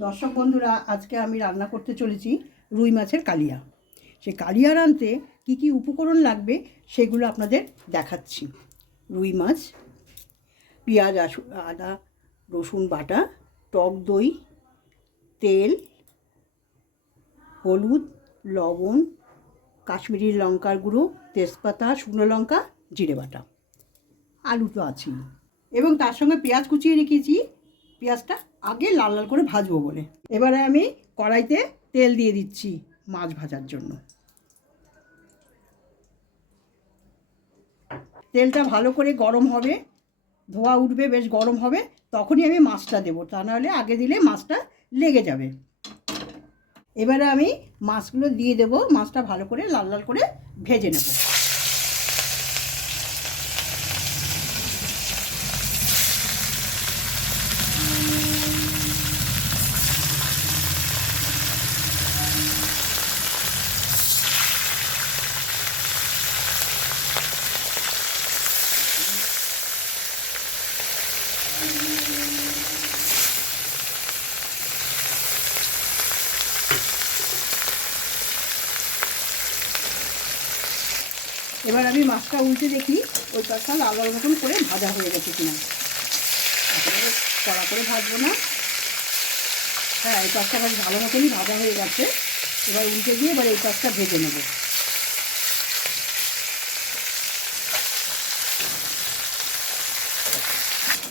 দর্শক বন্ধুরা, আজকে আমি রান্না করতে চলেছি রুই মাছের কালিয়া। সে কালিয়া রাঁধতে কী কী উপকরণ লাগবে সেগুলো আপনাদের দেখাচ্ছি। রুই মাছ, পেঁয়াজ আদা, রসুন বাটা, টক দই, তেল, হলুদ, লবণ, কাশ্মীরি লঙ্কার গুঁড়ো, তেজপাতা, শুকনো লঙ্কা, জিরে বাটা। আলু তো আছেই। এবং তার সঙ্গে পেঁয়াজ কুচিয়ে রেখেছি। পেঁয়াজটা আগে লাল লাল করে ভাজবো বলে। এবারে আমি কড়াইতে তেল দিয়ে দিচ্ছি মাছ ভাজার জন্য। তেলটা ভালো করে গরম হবে, ধোয়া উঠবে, বেশ গরম হবে, তখনই আমি মাছটা দেবো, তা নাহলে আগে দিলে মাছটা লেগে যাবে। এবারে আমি মাছগুলো দিয়ে দেবো, মাছটা ভালো করে লাল লাল করে ভেজে নেব। এবার আমি মাছটা উল্টে দেখি, ওই পাশটা লাল লাল মতন করে ভাজা হয়ে গেছে কিনা। কড়া করে ভাজবো না। হ্যাঁ এই পাশটা বেশ ভালো মতনই ভাজা হয়ে গেছে। এবার উল্টে দিয়ে এবার এই পাশটা ভেজে নেব।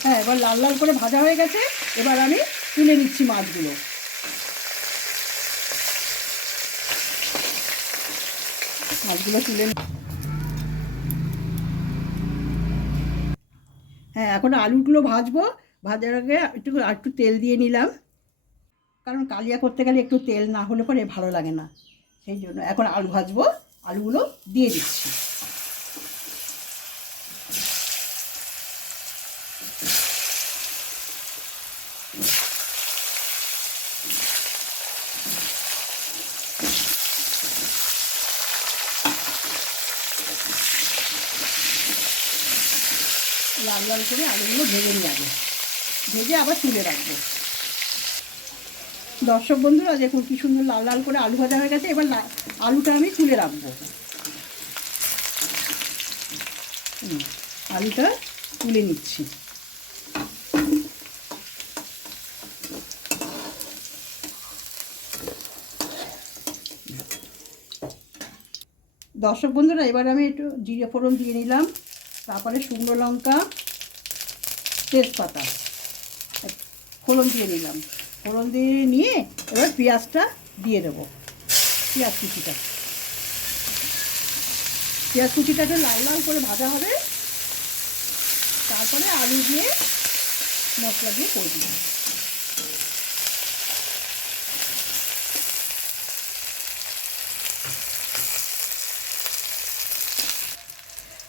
হ্যাঁ এবার লাল লাল করে ভাজা হয়ে গেছে, এবার আমি তুলে নিচ্ছি মাছগুলো। মাছগুলো তুলে হ্যাঁ এখন আলুগুলো ভাজবো। ভাজার আগে একটু একটু তেল দিয়ে নিলাম। কারণ কালিয়া করতে গেলে একটু তেল না হলে পরে ভালো লাগে না। সেই জন্য এখন আলু ভাজবো। আলুগুলো দিয়ে দিচ্ছি। লাল লাল করে আলুগুলো ভেজে নিয়ে যাবে ভেজে আবার তুলে রাখব। দর্শক বন্ধুরা, দেখুন কি সুন্দর লাল লাল করে আলু ভাজা হয়ে গেছে। এবার আলুটা আমি তুলে রাখব। আলুটা তুলে নিচ্ছি। দর্শক বন্ধুরা, এবার আমি একটু জিরে ফোড়ন দিয়ে নিলাম। তারপরে শুকনো লঙ্কা, তেজপাতা। ফোড়ন দিয়ে নিলাম। ফোড়ন দিয়ে নিয়ে এবার পেঁয়াজটা দিয়ে দেবো। পেঁয়াজ কুচিটা। পেঁয়াজ কুচিটাকে লাল লাল করে ভাজা হবে। তারপরে আলু দিয়ে মশলা দিয়ে করে দিলাম।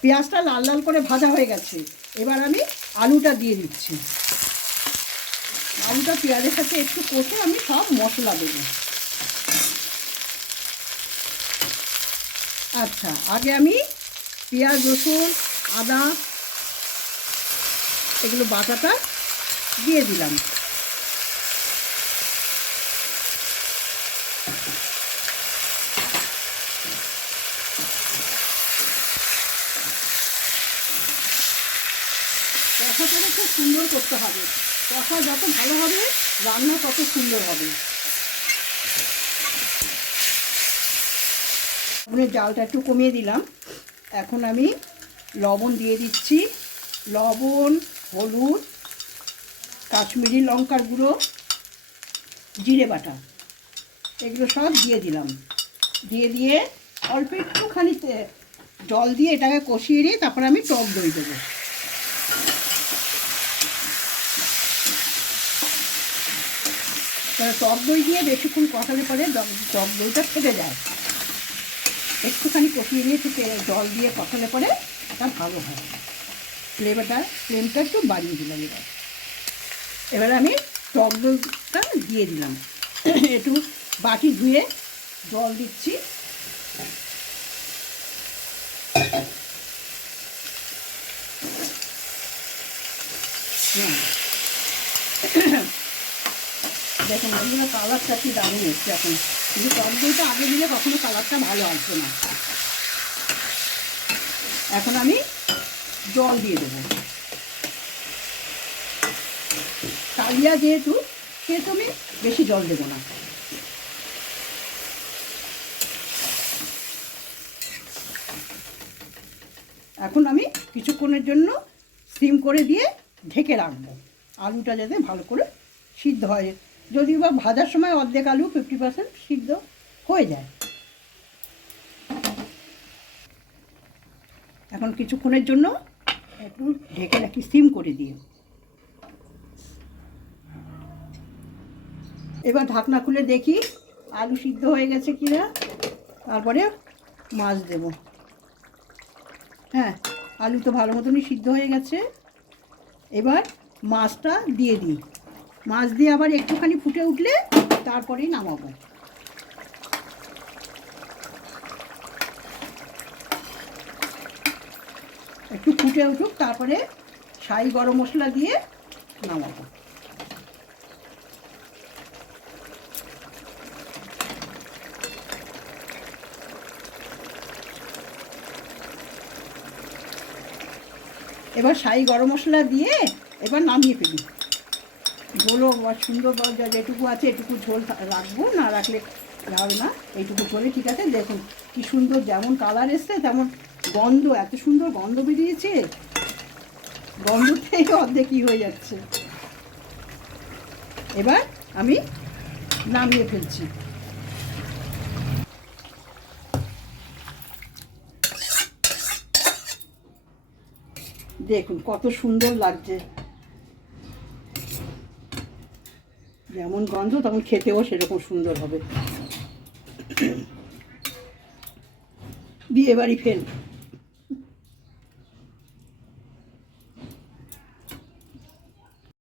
পেঁয়াজটা লাল লাল করে ভাজা হয়ে গেছে। এবার আমি আলুটা দিয়ে দিচ্ছি। আলুটা পেঁয়াজের সাথে একটু কষে আমি সব মশলা দেবো। আচ্ছা আগে আমি পেঁয়াজ, রসুন, আদা, এগুলো বাটাটা দিয়ে দিলাম। কষাটাকে খুব সুন্দর করতে হবে। কষা যত ভালো হবে, রান্না তত সুন্দর হবে। আগুনের জালটা একটু কমিয়ে দিলাম। এখন আমি লবণ দিয়ে দিচ্ছি। লবণ, হলুদ, কাশ্মীরি লঙ্কার গুঁড়ো, জিরে বাটা, এগুলো সব দিয়ে দিলাম। দিয়ে দিয়ে অল্প একটুখানি জল দিয়ে এটাকে কষিয়ে নিয়ে তারপর আমি টক দই দেবো। তাহলে টক দই দিয়ে বেশিক্ষণ কষালে পরে টক দইটা ফেটে যায়। একটুখানি কষিয়ে নিয়ে একটু জল দিয়ে কষালে পরে তা ভালো হয়। ফ্লেভারটা ফ্লেমটা একটু বাড়িয়ে দিলাম এবার। এবার আমি টক দইটা দিয়ে দিলাম। একটু বাটি ধুয়ে জল দিচ্ছি। হুম দেখুন বন্ধুরা কালারটা কি দারুণ এসছে এখন। কিন্তু টক দইটা আগে দিলে কখনো কালারটা ভালো আসবে না। এখন আমি জল দিয়ে দেবো। কালিয়া যেহেতু, সেহেতু আমি বেশি জল দেবো না। এখন আমি কিছুক্ষণের জন্য সিম করে দিয়ে ঢেকে রাখব। আলুটা যাতে ভালো করে সিদ্ধ হয়। যদিও বা ভাজার সময় অর্ধেক আলু ফিফটি পার্সেন্ট সিদ্ধ হয়ে যায়। এখন কিছুক্ষণের জন্য একটু ঢেকে রাখি সিম করে দিয়ে এবার ঢাকনা খুলে দেখি আলু সিদ্ধ হয়ে গেছে কিনা। তারপরে মাছ দেব। হ্যাঁ আলু তো ভালো মতনই সিদ্ধ হয়ে গেছে। এবার মাছটা দিয়ে দিই। মাছ দিয়ে আবার একটুখানি ফুটে উঠলে তারপরেই নামাবো। একটু ফুটে উঠুক, তারপরে ছাই গরম মশলা দিয়ে নামাবো। এবার ছাই গরম মশলা দিয়ে এবার নামিয়ে ফেলি। ঝোলও সুন্দর যা- যেটুকু আছে, এটুকু ঝোল রাখব, না রাখলে হবে না। এইটুকু ঝোলে ঠিক আছে। দেখুন কি সুন্দর যেমন কালার এসছে, তেমন গন্ধ, এত সুন্দর গন্ধ বেরিয়েছে। গন্ধটাই অর্ধেক কি হয়ে যাচ্ছে। এবার আমি নামিয়ে ফেলছি। দেখুন কত সুন্দর লাগছে। যেমন গন্ধ তখন খেতেও সেরকম সুন্দর হবে। বিয়ে বাড়ি ফেল